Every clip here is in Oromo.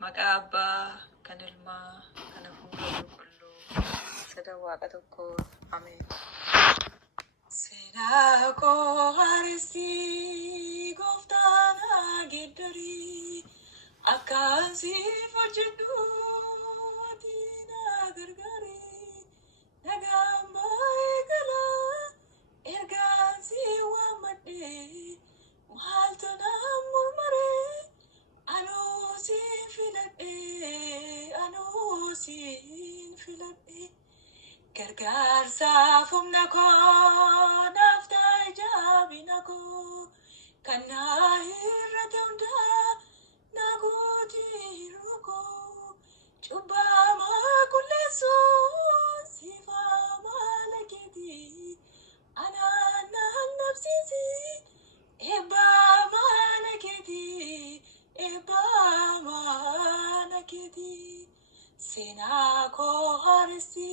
Maqaa Abbaa, kan Ilmaa, kan Hafuura Qulqulluu, sadan Waaqa tokkoo. Ameen. Seenaa koo haaressi gooftaan haa geeddarii, akkaan siif hojjedhu ati na gargaari. Nagaan baay'ee galaa ergaan si waammadhee maaltu naan murmuree anuu siin filadhee gargaarsaaf humna koo naaf ta'i jabina koo kan naa irratti hundaa na guutii koo cubbamaa qulleessuun siifaa maala keetii anaan naan nabsiisi eebbaa maala keetii eebbaa maala keetii. Seenaa koo haaressi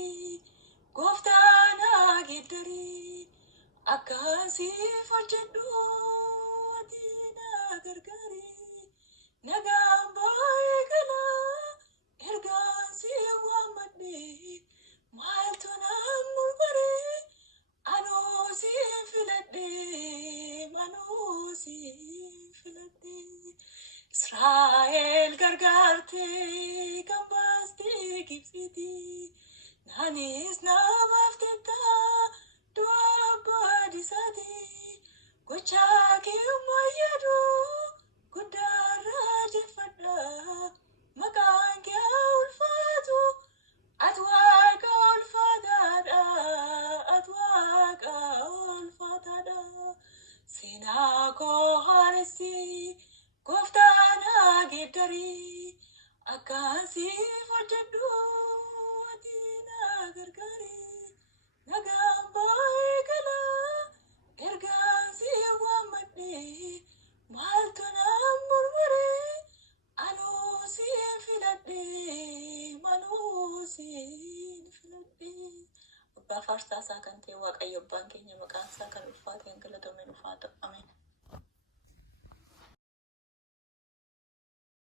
gooftaan haa geeddarii, akkaan siif hojjedhu ati na gargaari. Nagaan baay'ee galaa ergaan si waammadhee maaltu naan murmuree anuu siin filadhee Israa'el gargaartee kan baastee Gibxiitii naanis na baaftettaa du'a abbaa isaatii gochaa kee mayyadu guddaarraa jeffadhaa maqaan kee ulfaatu ati waaqa ulfaataadha. Seenaa koo haaressi gooftaan haa geeddarii, akkaan siif hojjedhu ati na gargaari. Nagaan baay'ee galaa ergaan si waammadhee maaltu naan murmuree anuu siin filadhee. Abbaa faarsaa isaa kan ta'e Waaqayyo abbaan keenya maqaan isaa kan ulfaate galatoomee dhufaatu. Ameen.